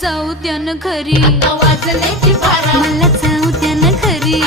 जाऊ द्या ना घरी, वाजण्याची बारा मला जाऊ द्या ना घरी.